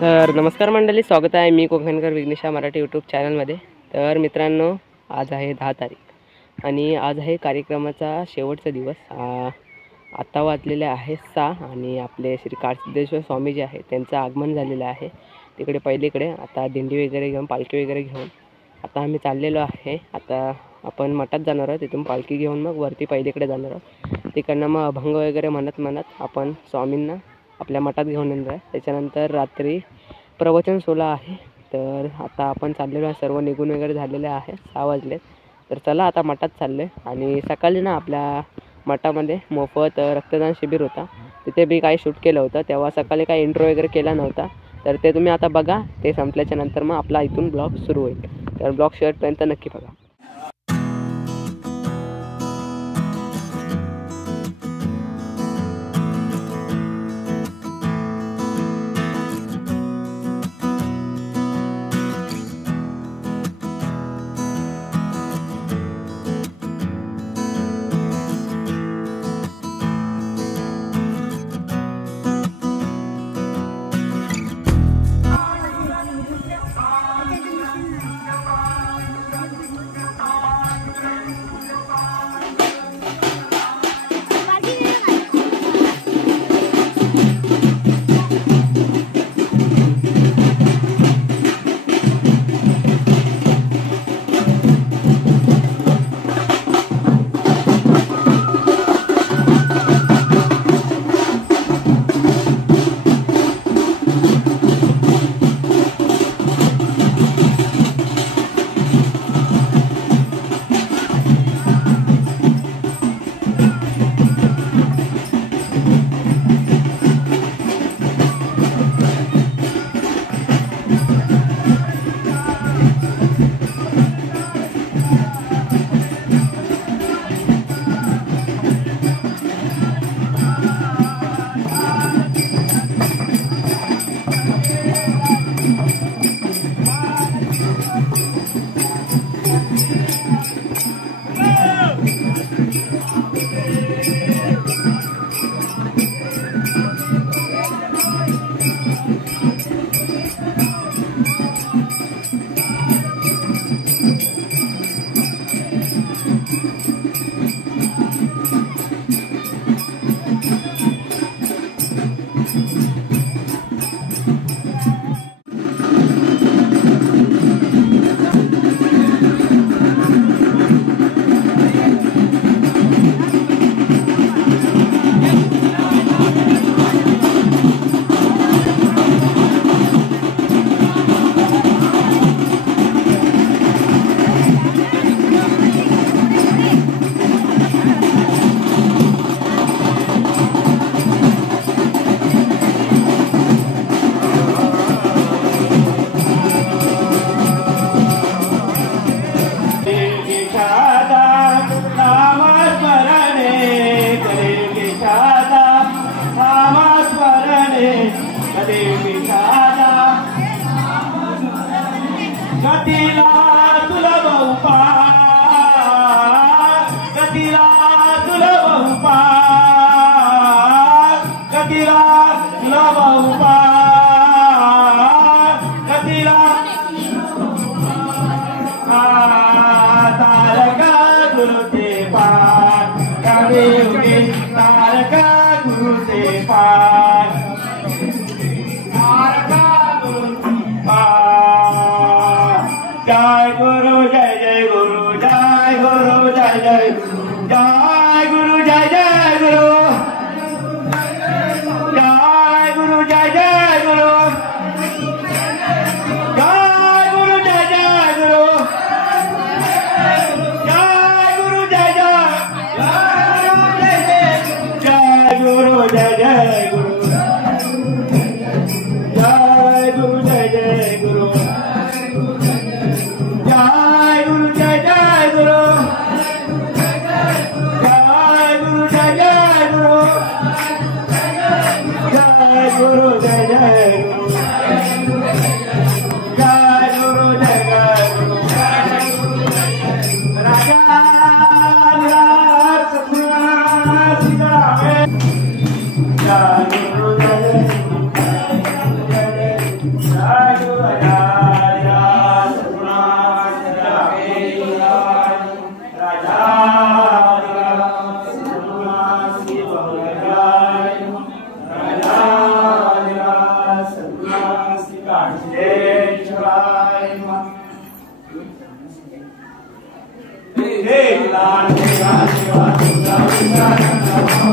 तर नमस्कार मंडळी, स्वागत आहे मी कोकणकर विघ्नेशा मराठी यूट्यूब चॅनलमध्ये। तर मित्रांनो, आज आहे 10 तारीख आणि आज आहे कार्यक्रमाचा शेवटचा दिवस। आता वाजलेले आहे 6 आणि आपले श्री काळसिद्धेश्वर स्वामी जे आहे त्यांचं आगमन झालेलं आहे तिकडे पहिलीकडे। आता दिंडी वगैरे घेऊन, पालखी वगैरे घेऊन आता आम्ही चाललेलो आहे। आता आपण मठात जाणार आहोत, तिथून पालखी घेऊन मग वरती पहिलीकडे जाणार आहोत। तिकडनं मग अभंग वगैरे म्हणत आपण स्वामींना आपल्या मठात घेऊन येणार आहे। त्याच्यानंतर रात्री प्रवचन सोहळा आहे। तर आता आपण चाललेलो आहे, सर्व निघून वगैरे झालेले आहे, 6 वाजलेत। तर चला आता मठात चालले। आणि सकाळी ना आपल्या मठामध्ये मोफत रक्तदान शिबिर होता, तिथे मी काही शूट केलं होतं। तेव्हा सकाळी काही इंट्रो वगैरे केला नव्हता, तर ते तुम्ही आता बघा। ते संपल्याच्या नंतर मग आपला इथून ब्लॉग सुरू होईल, तर ब्लॉग शेवटपर्यंत नक्की बघा। जय गुरु जय जय गुरु जय गुरु जय जय जय गुरु जय जय गुरु जय गुरु जय जय गुरु जय गुरु जय जय गुरु जय गुरु जय जय गुरु जय जय गुरु जय गुरु जय जय गुरु जय गुरु जय जय गुरु रंग